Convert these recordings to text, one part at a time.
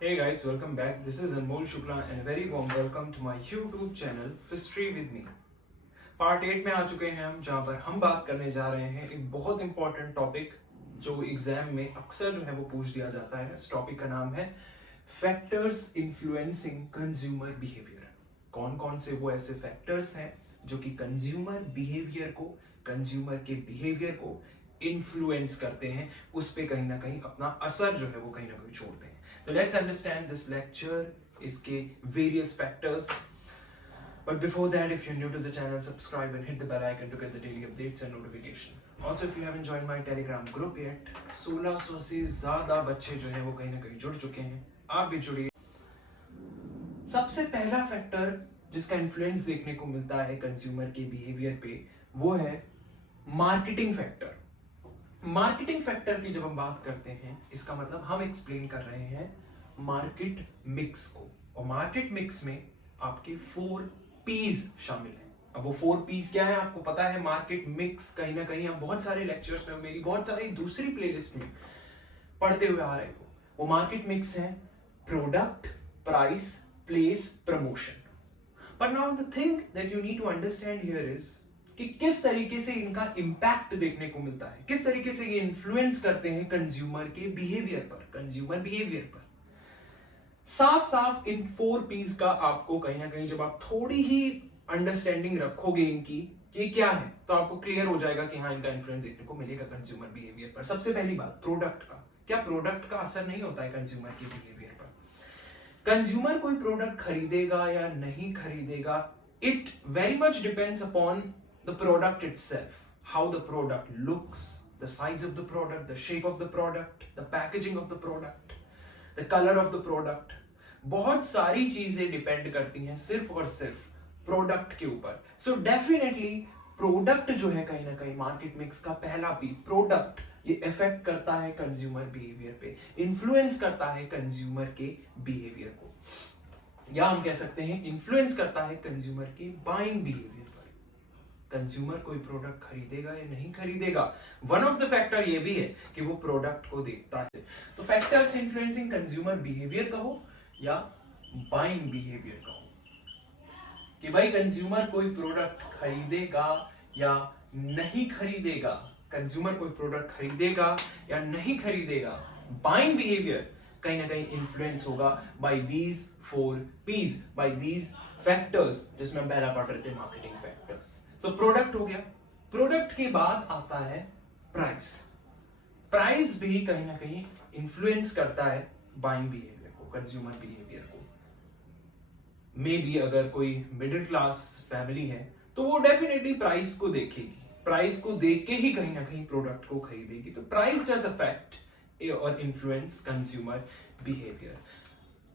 Hey guys, welcome back. This is Anmol Shukla and a very warm welcome to my YouTube channel History with me. Part 8 में आ चुके हैं हम, जहाँ पर हम बात करने जा रहे हैं एक बहुत इंपॉर्टेंट टॉपिक जो एग्जाम में अक्सर जो है वो पूछ दिया जाता है. इस टॉपिक का नाम है फैक्टर्स इन्फ्लुएंसिंग कंज्यूमर बिहेवियर. कौन कौन से वो ऐसे फैक्टर्स हैं जो कि कंज्यूमर बिहेवियर को, कंज्यूमर के बिहेवियर को इन्फ्लुएंस करते हैं, उस पे कहीं ना कहीं अपना असर जो है वो कहीं ना कहीं छोड़ते हैं. तो लेट्स अंडरस्टैंड दिस लेक्चर, इसके various factors. But before that, if you're new to the channel, subscribe and hit the bell icon to get the daily updates and notification. Also, if you haven't joined my Telegram group yet, 1600 से ज़्यादा बच्चे जो हैं वो कहीं ना कहीं जुड़ चुके हैं. आप भी जुड़िए. सबसे पहला फैक्टर जिसका इन्फ्लुएंस देखने को मिलता है कंज्यूमर के बिहेवियर पे, वो है मार्केटिंग फैक्टर. मार्केटिंग फैक्टर की जब हम बात करते हैं, इसका मतलब हम एक्सप्लेन कर रहे हैं मार्केट मिक्स को. और मार्केट मिक्स में आपके 4 पीज शामिल हैं. अब वो 4 पीज क्या है आपको पता है. मार्केट मिक्स कहीं ना कहीं हम बहुत सारे लेक्चर्स में, मेरी बहुत सारी दूसरी प्लेलिस्ट में पढ़ते हुए आ रहे हो. वो मार्केट मिक्स है product, price, place, promotion. But now the thing that you need to understand here is कि किस तरीके से इनका इंपैक्ट देखने को मिलता है, किस तरीके से ये इन्फ्लुएंस करते हैं कंज्यूमर के बिहेवियर पर, कंज्यूमर बिहेवियर पर. साफ साफ इन 4 पीस का आपको कहीं ना कहीं जब आप थोड़ी ही अंडरस्टैंडिंग रखोगे इनकी ये क्या है, तो आपको क्लियर हो जाएगा कि हाँ, इनका इन्फ्लुएंस देखने को मिलेगा कंज्यूमर बिहेवियर पर. सबसे पहली बात प्रोडक्ट का. क्या प्रोडक्ट का असर नहीं होता है कंज्यूमर के बिहेवियर पर? कंज्यूमर कोई प्रोडक्ट खरीदेगा या नहीं खरीदेगा, it very much depends upon the product itself. How the product looks, the size of the product, the shape of the product, the packaging of the product, the colour of the product. बहुत सारी चीजें depend करती हैं सिर्फ और सिर्फ product के ऊपर. सो डेफिनेटली प्रोडक्ट जो है कहीं ना कहीं मार्केट मिक्स का पहला पी, प्रोडक्ट, ये इफेक्ट करता है कंज्यूमर बिहेवियर पे, इन्फ्लुएंस करता है कंज्यूमर के बिहेवियर को, या हम कह सकते हैं इन्फ्लुएंस करता है कंज्यूमर के बाइंग बिहेवियर पर. कंज्यूमर कोई प्रोडक्ट खरीदेगा या नहीं खरीदेगा, वन ऑफ द फैक्टर ये भी है कि वो प्रोडक्ट को देखता है. तो फैक्टर्स इन्फ्लुएंसिंग कंज्यूमर बिहेवियर कहो या बाइंग बिहेवियर कहो, कि भाई कंज्यूमर कोई प्रोडक्ट खरीदेगा या नहीं खरीदेगा, कंज्यूमर कोई प्रोडक्ट खरीदेगा या नहीं खरीदेगा, बाइंग बिहेवियर कहीं ना कहीं इन्फ्लुएंस होगा by these 4 Ps, by these factors, जिसमें हम पहला पढ़ रहे थे मार्केटिंग फैक्टर्स. सो प्रोडक्ट हो गया. प्रोडक्ट के बाद आता है प्राइस. प्राइस भी कहीं ना कहीं इन्फ्लुएंस करता है बाइंग बिहेवियर को, कंज्यूमर बिहेवियर को. मे बी अगर कोई मिडिल क्लास फैमिली है तो वो डेफिनेटली प्राइस को देखेगी, प्राइस को देख के ही कहीं ना कहीं प्रोडक्ट को खरीदेगी. तो प्राइस डज अफेक्ट और influence consumer behaviour.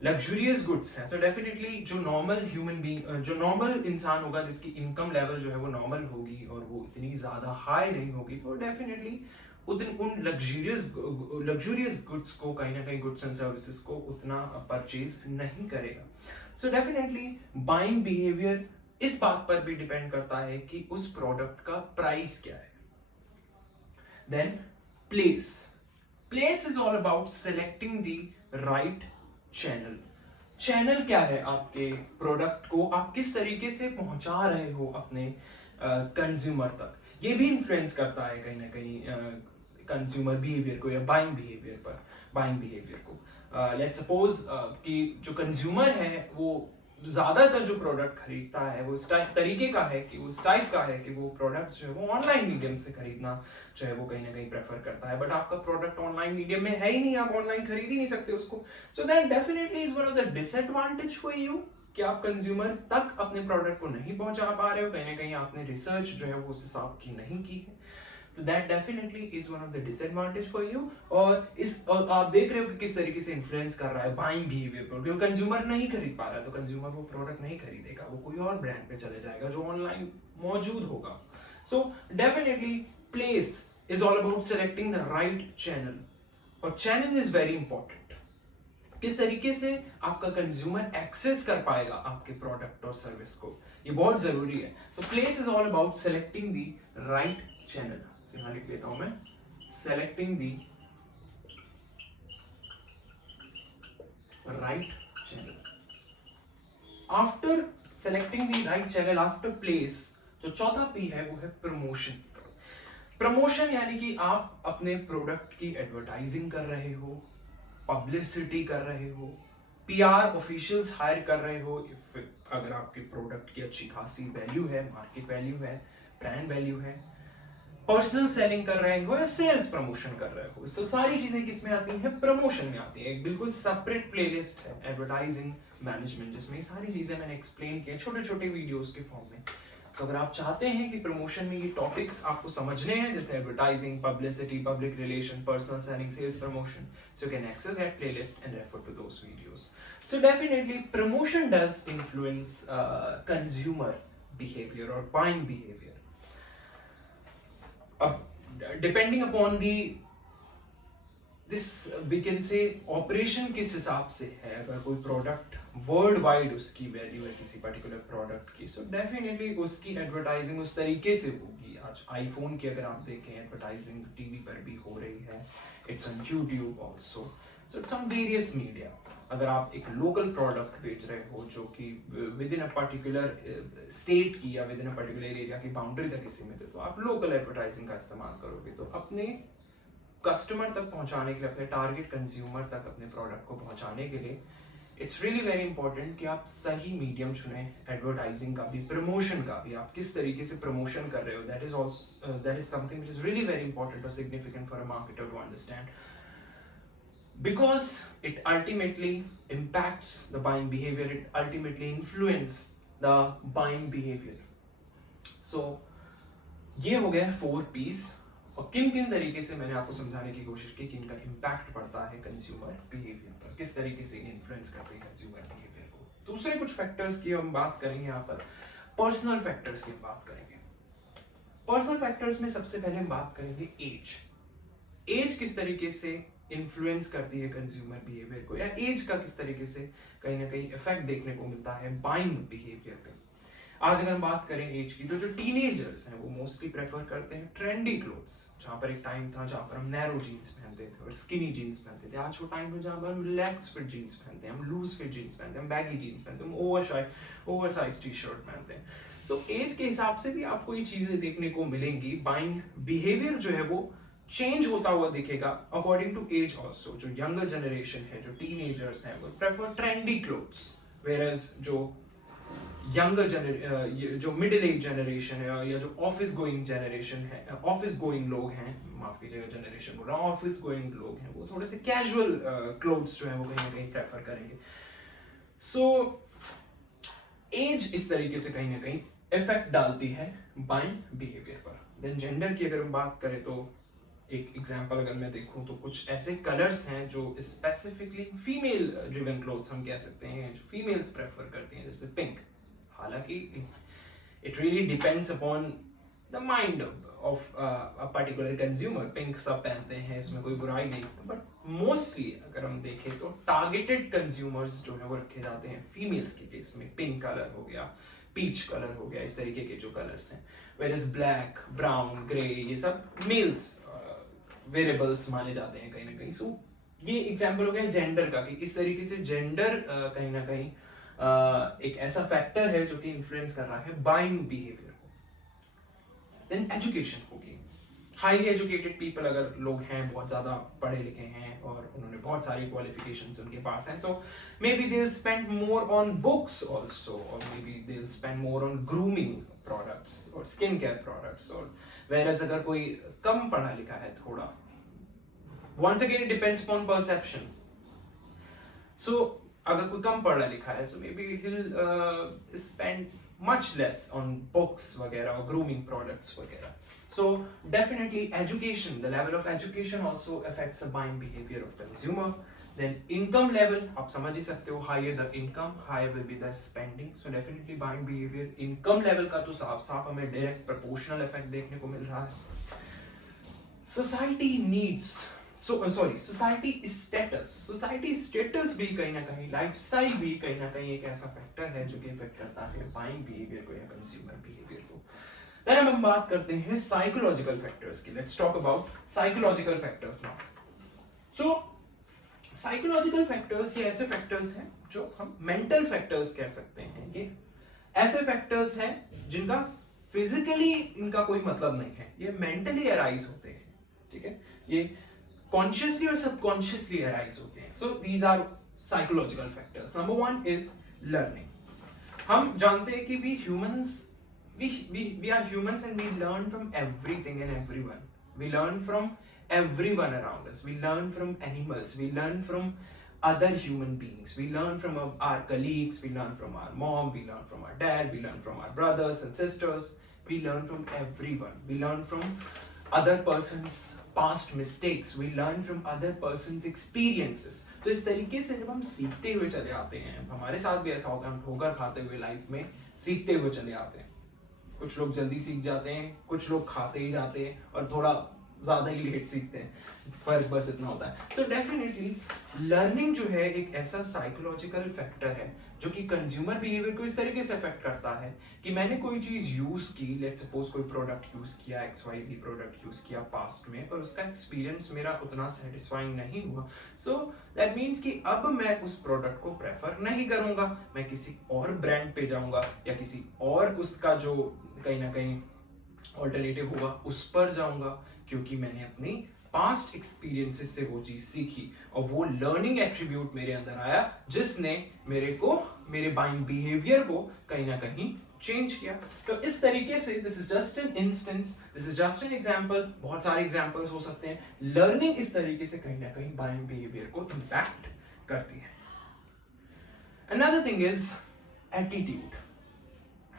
Luxurious goods हैं, सो डेफिनेटली जो नॉर्मल ह्यूमन बीइंग, जो नॉर्मल इंसान होगा, जिसकी इनकम लेवल जो है वो नॉर्मल होगी और वो इतनी ज्यादा हाई नहीं होगी, तो डेफिनेटली उन लग्जूरियस गुड्स को, कहीं ना कहीं गुड्स एंड सर्विसेज को उतना परचेज नहीं करेगा. सो डेफिनेटली बाइंग बिहेवियर इस बात पर भी डिपेंड करता है कि उस प्रोडक्ट का प्राइस क्या है. Then place. Place is all about selecting the right channel. Channel क्या है आपके प्रोडक्ट को, आप किस तरीके से पहुंचा रहे हो अपने कंज्यूमर तक, ये भी इन्फ्लुएंस करता है कहीं ना कहीं कंज्यूमर बिहेवियर को या बाइंग बिहेवियर पर, बाइंग बिहेवियर को. लेट्स सपोज कि जो कंज्यूमर है वो ज्यादातर जो प्रोडक्ट खरीदता है वो इस तरीके का है कि वो इस टाइप का है कि वो प्रोडक्ट्स जो है वो ऑनलाइन मीडियम से खरीदना जो है वो कहीं ना कहीं प्रेफर करता है. बट आपका प्रोडक्ट ऑनलाइन मीडियम में है ही नहीं, आप ऑनलाइन खरीद ही नहीं सकते उसको. So that definitely is one of the disadvantage for you कि आप कंज्यूमर तक अपने प्रोडक्ट को नहीं पहुंचा पा रहे हो, कहीं ना कहीं आपने रिसर्च जो है वो उस हिसाब की नहीं की है. तो that definitely is one of the disadvantage for you. और आप देख रहे हो कि किस तरीके से इन्फ्लुएंस कर रहा है बाइंग बिहेवियर पर, क्योंकि कंज्यूमर नहीं खरीद पा रहा है तो कंज्यूमर वो प्रोडक्ट नहीं खरीदेगा, वो कोई और ब्रांड पे चले जाएगा जो ऑनलाइन मौजूद होगा. So definitely place is all about selecting the right channel. और चैनल इज वेरी इंपॉर्टेंट. किस तरीके से आपका कंज्यूमर एक्सेस कर पाएगा आपके प्रोडक्ट और सर्विस को, ये बहुत जरूरी है. So place is all about selecting the right channel. यहां लिख लेता हूं मैं, selecting the right channel. After selecting the right channel, after place, जो चौथा P है वो है प्रमोशन. प्रमोशन यानी कि आप अपने प्रोडक्ट की एडवर्टाइजिंग कर रहे हो, पब्लिसिटी कर रहे हो, पीआर ऑफिशियल्स हायर कर रहे हो. अगर आपके प्रोडक्ट की अच्छी खासी वैल्यू है, मार्केट वैल्यू है, ब्रांड वैल्यू है, पर्सनल सेलिंग कर रहे हो या सेल्स प्रमोशन कर रहे हो, तो सारी चीजें किस में आती हैं? प्रमोशन में आती है. एक बिल्कुल सेपरेट प्लेलिस्ट है एडवर्टाइजिंग मैनेजमेंट, जिसमें सारी चीजें मैंने एक्सप्लेन किया छोटे छोटे वीडियोस के फॉर्म में. सो अगर आप चाहते हैं कि प्रमोशन में ये टॉपिक्स आपको समझने हैं, जैसे advertising, publicity, public relation, personal selling, sales promotion, so you can access that playlist and refer to those videos. So definitely promotion does influence consumer behavior or buying behavior. Depending upon this we can say operation किस हिसाब से है. अगर कोई product world wide उसकी value है किसी particular product की, सो डेफिनेटली उसकी एडवर्टाइजिंग उस तरीके से होगी. आज आईफोन की अगर आप देखें, एडवर्टाइजिंग टीवी पर भी हो रही है, it's on YouTube also, so it's on various media. अगर आप एक लोकल प्रोडक्ट बेच रहे हो जो कि with in a particular state की या with in a particular area की बाउंड्री तक सीमित है, तो आप लोकल एडवर्टाइजिंग का इस्तेमाल करोगे. तो अपने कस्टमर तक पहुंचाने के लिए, अपने टारगेट कंज्यूमर तक अपने प्रोडक्ट को पहुंचाने के लिए इट्स रियली वेरी इंपॉर्टेंट कि आप सही मीडियम चुने. एडवर्टाइजिंग का भी, प्रमोशन का भी, आप किस तरीके से प्रमोशन कर रहे हो, that is something which is really very important और significant for a marketer to understand, because it ultimately impacts the buying behavior, it ultimately influences the buying behavior. So ये हो गया 4 P's, और किन किन तरीके से मैंने आपको समझाने की कोशिश की कि इनका इम्पैक्ट पड़ता है कंज्यूमर बिहेवियर पर, किस तरीके से इन्फ्लुएंस करते हैं कंज्यूमर बिहेवियर को. दूसरे कुछ फैक्टर्स की हम बात करेंगे. यहाँ पर पर्सनल फैक्टर्स की बात करेंगे. पर्सनल फैक्टर्स में सबसे पहले हम बात करेंगे एज. एज किस तरीके से इन्फ्लुएंस करती है कंज्यूमर बिहेवियर को, या एज का किस तरीके से कहीं ना कहीं इफेक्ट देखने को मिलता है बाइंग बिहेवियर पे. आज अगर हम बात करें एज की, तो जो टीनेजर्स हैं वो मोस्टली प्रेफर करते हैं ट्रेंडी क्लोथ्स. जहाँ पर एक टाइम था जहाँ पर हम नैरो जीन्स पहनते थे और स्किनी जीन्स पहनते थे. आज वो टाइम है जहाँ पर हम रिलैक्स फिट जीन्स पहनते हैं, हम लूज फिट जीन्स पहनते हैं, हम बैगी जीन्स पहनते हैं, हम ओवरसाइज टी शर्ट पहनते हैं. सो एज के हिसाब से भी आपको ये चीजें देखने को मिलेंगी. बाइंग बिहेवियर जो है वो चेंज होता हुआ दिखेगा अकॉर्डिंग टू एज ऑल्सो. जो यंगर जनरेशन है, जो टीनेजर्स हैं, वो प्रेफर ट्रेंडी क्लोथ्स, वेयरएज जो यंगर जो मिडिल एज जनरेशन है या जो ऑफिस गोइंग जनरेशन है, ऑफिस गोइंग लोग हैं, माफ कीजिएगा जनरेशन बोल रहा हूँ, ऑफिस गोइंग लोग हैं, वो थोड़े से कैजुअल क्लोथ्स जो है वो कहीं ना कहीं प्रेफर करेंगे. सो एज इस तरीके से कहीं ना कहीं इफेक्ट डालती है बाइंग बिहेवियर पर. देन जेंडर की अगर हम बात करें, तो एक एग्जांपल अगर मैं देखूं तो कुछ ऐसे कलर्स हैं जो स्पेसिफिकली फीमेल ड्रिवन क्लोथ्स हम कह सकते हैं, जो फीमेल्स प्रेफर करती हैं, जैसे पिंक. हालांकि it really depends upon the mind of a particular consumer. Pink सब पहनते हैं, इसमें कोई बुराई नहीं, बट मोस्टली अगर हम देखें तो टारगेटेड कंज्यूमर्स जो है वो रखे जाते हैं फीमेल्स के केस में. पिंक कलर हो गया, पीच कलर हो गया, इस तरीके के जो कलर्स हैं. वेयरएज ब्लैक, ब्राउन, ग्रे, ये सब मेल्स वेरिएबल्स माने जाते हैं कहीं ना कहीं. सो ये एग्जांपल हो गया जेंडर का, कि इस तरीके से जेंडर कहीं ना कहीं एक ऐसा फैक्टर है जो कि इन्फ्लुएंस कर रहा है बाइंग बिहेवियर को. देन एजुकेशन होगी. हाईली एजुकेटेड पीपल अगर लोग हैं, बहुत ज्यादा पढ़े लिखे हैं और उन्होंने बहुत सारी क्वालिफिकेशंस उनके पास हैं, so may be they will spend more on books also, और may be they will spend more on grooming products और स्किन केयर प्रोडक्ट्स. और वेयरएज अगर कोई कम पढ़ा लिखा है थोड़ा, once again it depends upon perception. So अगर कोई कम पढ़ा लिखा है, so maybe he'll spend much less on books वगैरह और grooming products वगैरह. So definitely education, the level of education also affects the buying behavior of consumer. Then income level, आप समझ ही सकते हो, higher the income, higher will be the spending. So definitely buying behavior, income level का तो साफ हमें direct proportional effect देखने को मिल रहा है. Society needs, सोसाइटी स्टेटस भी कहीं ना कहीं, लाइफस्टाइल भी कहीं ना कहीं एक ऐसा फैक्टर है जो कि इफेक्ट करता है बाइंग बिहेवियर को या कंज्यूमर बिहेवियर को. देन अब हम बात करते हैं साइकोलॉजिकल फैक्टर्स की. Let's talk about psychological factors now. So psychological factors ये ऐसे फैक्टर्स हैं जो हम मेंटल फैक्टर्स कह सकते हैं। ये ऐसे फैक्टर्स हैं जिनका फिजिकली इनका कोई मतलब नहीं है, ये मेंटली अराइज होते हैं, ठीक है, ये कॉन्शियसली और सबकॉन्शियसली अराइज होते हैं। So these are psychological factors. Number one is learning. हम जानते हैं कि we are humans and we learn from everything and everyone. We learn from everyone around us. We learn from animals. We learn from other human beings. We learn from our colleagues. We learn from our mom. We learn from our dad. We learn from our brothers and sisters. We learn from everyone. We learn from other person's past mistakes. We learn from other person's experiences. तो इस तरीके से जब हम सीखते हुए चले आते हैं, हमारे साथ भी ऐसा होता है, हम ठोकर खाते हुए लाइफ में सीखते हुए चले आते हैं। कुछ लोग जल्दी सीख जाते हैं, कुछ लोग खाते ही जाते हैं और थोड़ा ज्यादा ही लेट सीखते हैं, फर्क बस इतना होता है। सो डेफिनेटली लर्निंग जो है एक ऐसा साइकोलॉजिकल फैक्टर है जो कि कंज्यूमर बिहेवियर को इस तरीके से अफेक्ट करता है कि मैंने कोई चीज यूज की, लेट्स सपोज कोई प्रोडक्ट यूज किया, XYZ प्रोडक्ट यूज किया पास्ट में, और उसका एक्सपीरियंस मेरा उतना सेटिस्फाइंग नहीं हुआ। सो दैट मीन्स कि अब मैं उस प्रोडक्ट को प्रेफर नहीं करूंगा, मैं किसी और ब्रांड पे जाऊंगा या किसी और उसका जो कहीं ना कहीं ऑल्टरनेटिव होगा उस पर जाऊंगा, क्योंकि मैंने अपनी पास्ट एक्सपीरियंसेस से वो चीज सीखी और वो लर्निंग एट्रीब्यूट मेरे अंदर आया जिसने मेरे बाइंग बिहेवियर को कहीं ना कहीं चेंज किया। तो इस तरीके से this is just an instance, this is just an example, बहुत सारे एग्जांपल्स हो सकते हैं। लर्निंग इस तरीके से कहीं ना कहीं बाइंग बिहेवियर को इंपैक्ट करती है। Another thing is attitude.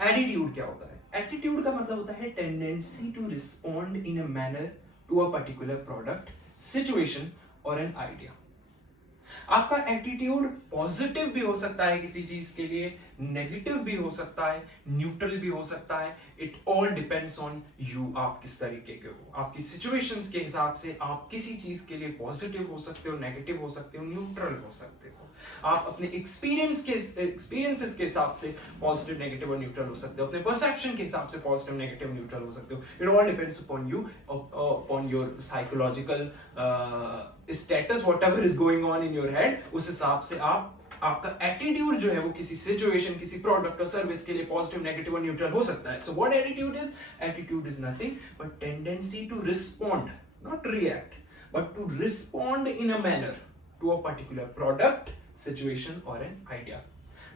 Attitude क्या होता है? एटीट्यूड का मतलब होता है tendency to respond in a manner to a particular product, situation और एन आइडिया। आपका एटीट्यूड पॉजिटिव भी हो सकता है किसी चीज के लिए, नेगेटिव भी हो सकता है, न्यूट्रल भी हो सकता है। It all depends on you, आप किस तरीके के हो। आपकी सिचुएशंस के हिसाब से आप किसी चीज के लिए पॉजिटिव हो सकते हो, नेगेटिव हो सकते हो, न्यूट्रल हो सकते हो। आप अपने एक्सपीरियंसेस के हिसाब से पॉजिटिव, नेगेटिव और न्यूट्रल हो सकते हो। अपने परसेप्शन के हिसाब से पॉजिटिव, नेगेटिव, न्यूट्रल हो सकते हो। It all depends upon you, upon your psychological status, whatever is going on in your head. उस हिसाब से आपका एटीट्यूड जो है वो किसी सिचुएशन, किसी प्रोडक्ट और सर्विस के लिए पॉजिटिव, नेगेटिव और न्यूट्रल हो सकता है। So what attitude is? Attitude is nothing but tendency to respond, not react, but to respond in a manner to a particular product, situation और एन आइडिया।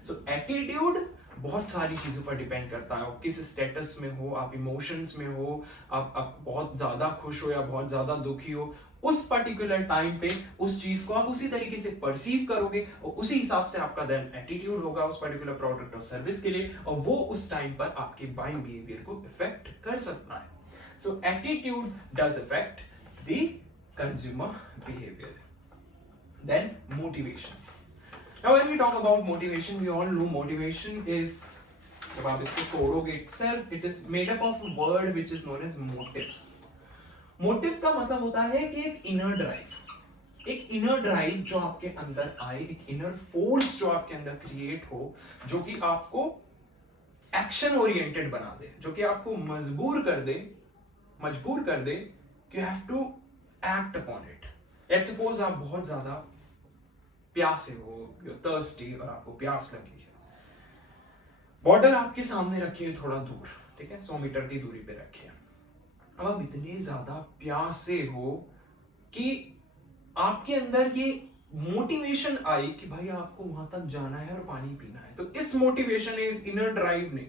सो एटीट्यूड बहुत सारी चीजों पर depend करता है। आप किस स्टेटस में हो, आप इमोशंस में हो, आप बहुत ज्यादा खुश हो या बहुत ज्यादा दुखी हो, उस पर्टिकुलर टाइम पे उस चीज को आप उसी तरीके से परसीव करोगे और उसी हिसाब से आपका देन एटीट्यूड होगा उस पर्टिकुलर प्रोडक्ट और सर्विस के लिए, और वो उस टाइम पर आपके बाइंग बिहेवियर को इफेक्ट कर सकता है। So attitude does effect the consumer behaviour. Then motivation. Now when we talk about motivation, we all know motivation is, जब आप इसको तोड़ोगे itself, it is made up of a word which is known as motive. Motive का मतलब होता है कि एक inner drive जो आपके अंदर आए, एक इनर फोर्स जो आपके अंदर क्रिएट हो, जो कि आपको एक्शन ओरिएंटेड बना दे, जो कि आपको मजबूर कर दे कि you have to act upon it. Let's suppose आप बहुत ज्यादा प्यासे हो, यू आर थर्स्टी और आपको प्यास लगी है, बॉटल आपके सामने रखी है थोड़ा दूर, ठीक है, 100 मीटर की दूरी पे रखी है। अब आप इतने ज्यादा प्यासे हो कि आपके अंदर ये मोटिवेशन आई कि भाई आपको वहां तक जाना है और पानी पीना है। तो इस मोटिवेशन ने, इस इनर ड्राइव ने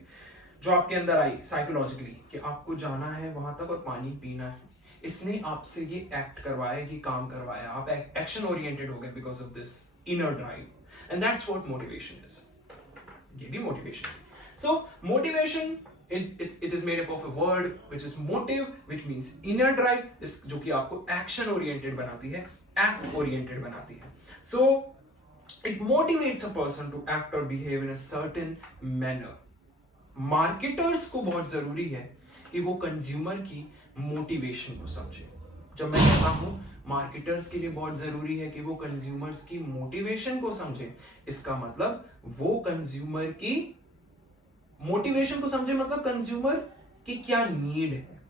जो आपके अंदर आई साइकोलॉजिकली कि आपको जाना है वहां तक और पानी पीना है, इसने आपसे ये एक्ट करवाया, ये काम करवाया, आप एक्शन ओरिएंटेड हो गए because of this inner drive, and that's what motivation is. ये भी motivation. So motivation it is made up of a word which is motive, which means inner drive, जो कि आपको action oriented बनाती है, act oriented बनाती है। So it motivates a person to act or behave in a certain manner. Marketers को बहुत जरूरी है कि वो कंज्यूमर की मोटिवेशन को समझे। जब मैं कहता हूं मार्केटर्स के लिए बहुत जरूरी है कि वो कंज्यूमर्स की मोटिवेशन को समझे, इसका मतलब वो कंज्यूमर की मोटिवेशन को समझे, मतलब कंज्यूमर की क्या नीड है,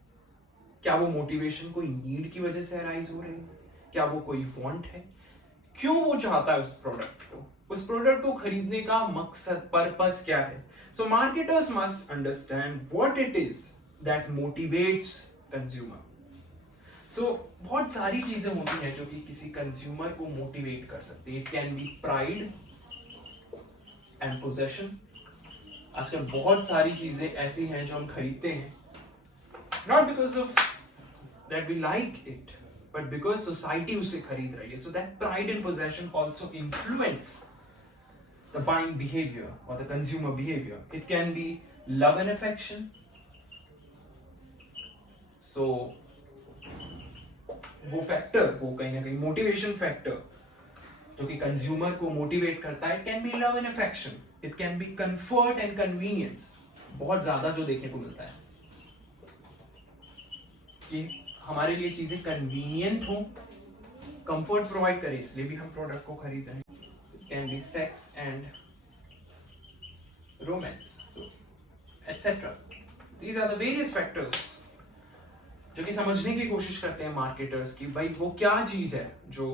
क्या वो मोटिवेशन कोई नीड की वजह से अराइज हो रही है, क्या वो कोई वांट है, क्यों वो चाहता है उस प्रोडक्ट को खरीदने का मकसद, पर्पस क्या है. So marketers must understand what it is that motivates consumer. So बहुत सारी चीजें होती हैं जो कि किसी कंज्यूमर को मोटिवेट कर सकती है. It can be pride and possession. आजकल बहुत सारी चीजें ऐसी हैं जो हम खरीदते हैं not because of that we like it, but because society उसे खरीद रही है. So that pride and possession also influence the buying behavior or the consumer behavior. It can be love and affection. So वो factor, वो कहीं ना कहीं motivation factor जो कि कंज्यूमर को मोटिवेट करता है, it can be love and affection. It can be comfort and convenience. बहुत ज्यादा जो देखने को मिलता है कि हमारे लिए चीजें कन्वीनियंट हो, कंफर्ट प्रोवाइड करे, इसलिए भी हम प्रोडक्ट को खरीद रहे हैं. Can be sex and romance, etcetera. These are the various factors जो कि समझने की कोशिश करते हैं मार्केटर्स की भाई वो क्या चीज है जो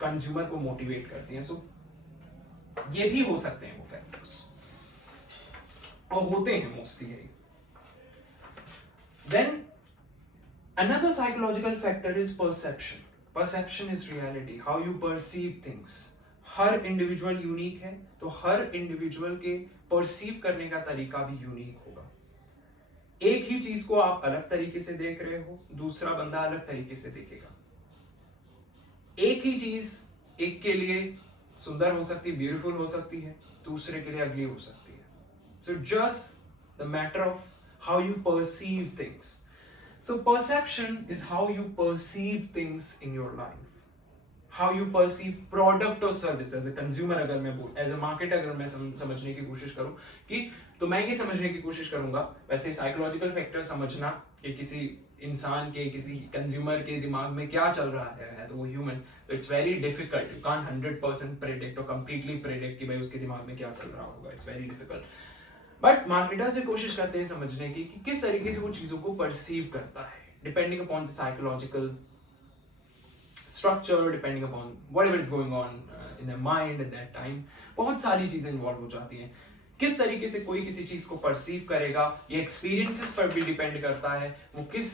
कंज्यूमर को मोटिवेट करती है. सो ये भी हो सकते हैं वो फैक्टर्स, और होते हैं मोस्टली यही. Then another psychological factor is perception. Perception is reality, how you perceive things. Her individual unique है, तो हर इंडिविजुअल के परसीव करने का तरीका भी यूनिक होगा. एक ही चीज को आप अलग तरीके से देख रहे हो, दूसरा बंदा अलग तरीके से देखेगा. एक ही चीज एक के लिए सुंदर हो सकती है, ब्यूटीफुल हो सकती है, दूसरे के लिए अगली हो सकती है. So just the matter of how you perceive things. So perception is how you perceive things in your life, how you perceive product or service as a consumer. अगर मैं as a marketer अगर मैं समझने की कोशिश करूं कि तो मैं ये समझने की कोशिश करूंगा वैसे साइकोलॉजिकल फैक्टर समझना कि किसी इंसान के, किसी कंज्यूमर के दिमाग में क्या चल रहा है, तो वो ह्यूमन, तो it's very difficult. You can't 100% predict और कंप्लीटली प्रेडिक्ट कि भाई उसके दिमाग में क्या चल रहा होगा. It's very difficult. But marketer से कोशिश करते हैं समझने की कि किस तरीके से वो चीजों को परसीव करता है, depending upon the psychological structure, depending upon whatever is going on in the mind at that time. बहुत सारी चीजें इन्वॉल्व हो जाती हैं. किस तरीके से कोई किसी चीज को परसीव करेगा ये एक्सपीरियंसेस पर भी डिपेंड करता है. वो किस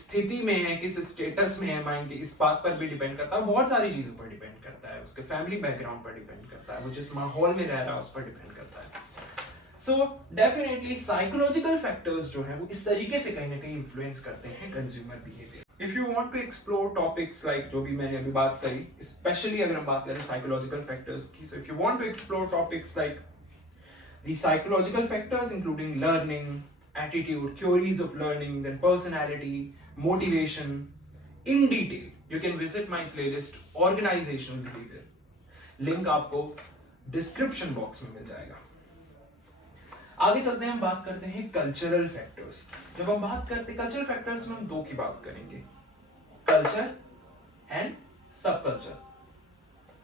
स्थिति में है, किस स्टेटस में है माइंड के, इस बात पर भी डिपेंड करता है. बहुत सारी चीजों पर डिपेंड करता है. उसके फैमिली बैकग्राउंड पर डिपेंड करता है, वो जिस माहौल में रह रहा है उस पर डिपेंड करता है. सो डेफिनेटली साइकोलॉजिकल फैक्टर्स जो है वो इस तरीके से कहीं ना कहीं इन्फ्लुएंस करते हैं consumer behaviour. If you want to explore topics like जो भी मैंने अभी बात करी, स्पेशली अगर हम बात करें साइकोलॉजिकल फैक्टर्स की, so if you want to explore topics like the psychological factors including learning, attitude, theories of learning, then personality, motivation in detail, you can visit my playlist organisational behaviour. Link आपको description box में मिल जाएगा. आगे चलते हैं, हम बात करते हैं कल्चरल फैक्टर्स. जब हम बात करते हैं कल्चरल फैक्टर्स में हम दो की बात करेंगे, कल्चर एंड सब कल्चर.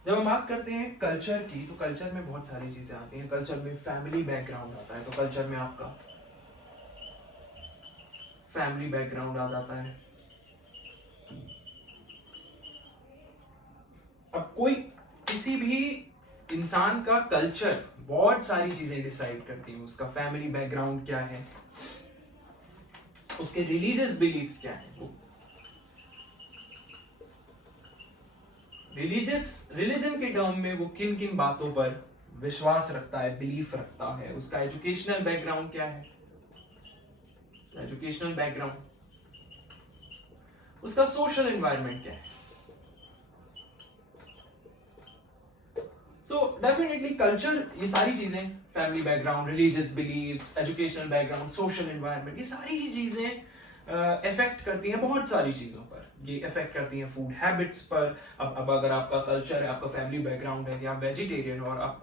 जब हम बात करते हैं कल्चर की, तो कल्चर में बहुत सारी चीजें आती हैं. कल्चर में फैमिली बैकग्राउंड आता है, तो कल्चर में आपका फैमिली बैकग्राउंड आ जाता है. अब कोई किसी भी इंसान का कल्चर बहुत सारी चीजें डिसाइड करती हैं. उसका फैमिली बैकग्राउंड क्या है, उसके रिलीजियस बिलीफ्स क्या है, रिलीजन के टर्म में वो किन किन बातों पर विश्वास रखता है, बिलीफ रखता है, उसका एजुकेशनल बैकग्राउंड क्या है, एजुकेशनल बैकग्राउंड, उसका सोशल एनवायरनमेंट क्या है. सो डेफिनेटली कल्चर, ये सारी चीजें, family background, religious beliefs, educational background, social environment, ये सारी ही चीजें इफेक्ट करती हैं बहुत सारी चीजों पर. ये इफेक्ट करती हैं फूड हैबिट्स पर. अब अगर आपका कल्चर है, आपका फैमिली बैकग्राउंड है कि आप वेजिटेरियन, और आप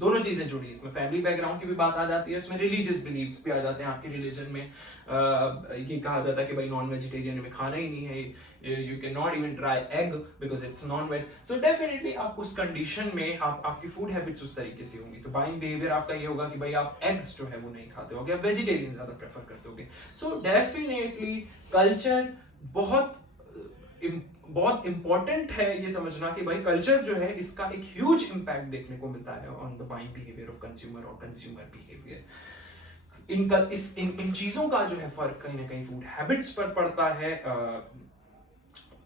दोनों चीजें जुड़ी, इसमें फैमिली बैकग्राउंड की भी बात आ जाती है, इसमें रिलीजियस बिलीफ्स भी आ जाते हैं. आपके रिलीजन में ये कहा जाता है कि भाई नॉन वेजिटेरियन में खाना ही नहीं है, you can not even try egg because it's non veg. So definitely आप उस कंडीशन में आपकी फूड हैबिट्स उस तरीके से होंगी, तो बाइंग बिहेवियर आपका ये होगा कि भाई आप एग्स जो है वो नहीं खाते होगे, आप वेजिटेरियन ज्यादा प्रेफर करते होगे. सो डेफिनेटली कल्चर बहुत बहुत इंपॉर्टेंट है ये समझना कि भाई कल्चर जो है इसका एक ह्यूज इम्पैक्ट देखने को मिलता है on the buying behaviour of consumer और कंज्यूमर बिहेवियर। इन चीजों का जो है फर्क कहीं ना कहीं फूड हैबिट्स पर पड़ता है,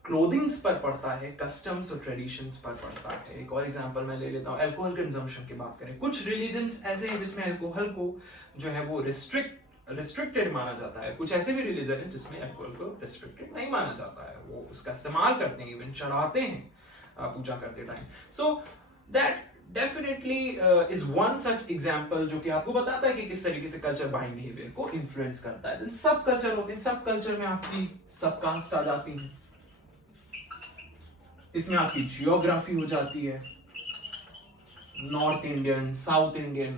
क्लोथिंग्स पर पड़ता है, कस्टम्स और ट्रेडिशंस पर पड़ता है। एक और एग्जांपल मैं ले लेता हूँ, अल्कोहल कंजम्पशन की बात करें। कुछ रिलीजन्स ऐसे हैं जिसमें अल्कोहल को जो है वो रिस्ट्रिक्टेड माना जाता है, कुछ ऐसे भी रिलीजन है जिसमें अल्कोहल को रिस्ट्रिक्टेड नहीं माना जाता है, वो उसका इस्तेमाल करते हैं, इवन चढ़ाते हैं पूजा करते time. So that definitely is one such example जो कि आपको बताता है कि किस तरीके से कल्चर बाइंग बिहेवियर को इन्फ्लुएंस करता है। सब कल्चर होते हैं, सब कल्चर में आपकी सब कास्ट आ जाती है, इसमें आपकी जियोग्राफी हो जाती है, नॉर्थ इंडियन, साउथ इंडियन,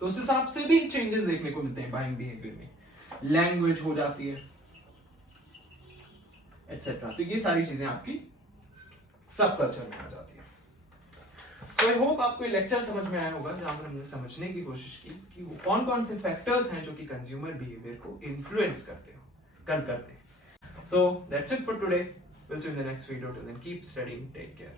तो उस हिसाब से भी चेंजेस देखने को मिलते हैं बाइंग बिहेवियर में। लैंग्वेज हो जाती है, एटसेट्रा। तो ये सारी चीजें आपकी सब कल्चर में आ जाती है। तो आई होप आपको ये लेक्चर समझ में आया होगा, जहां पर हमने समझने की कोशिश की कि वो कौन कौन से फैक्टर्स हैं जो कि कंज्यूमर बिहेवियर को इन्फ्लुएंस करते हैं। So that's it for today. We'll see you in the next video. Till then, keep studying. Take care.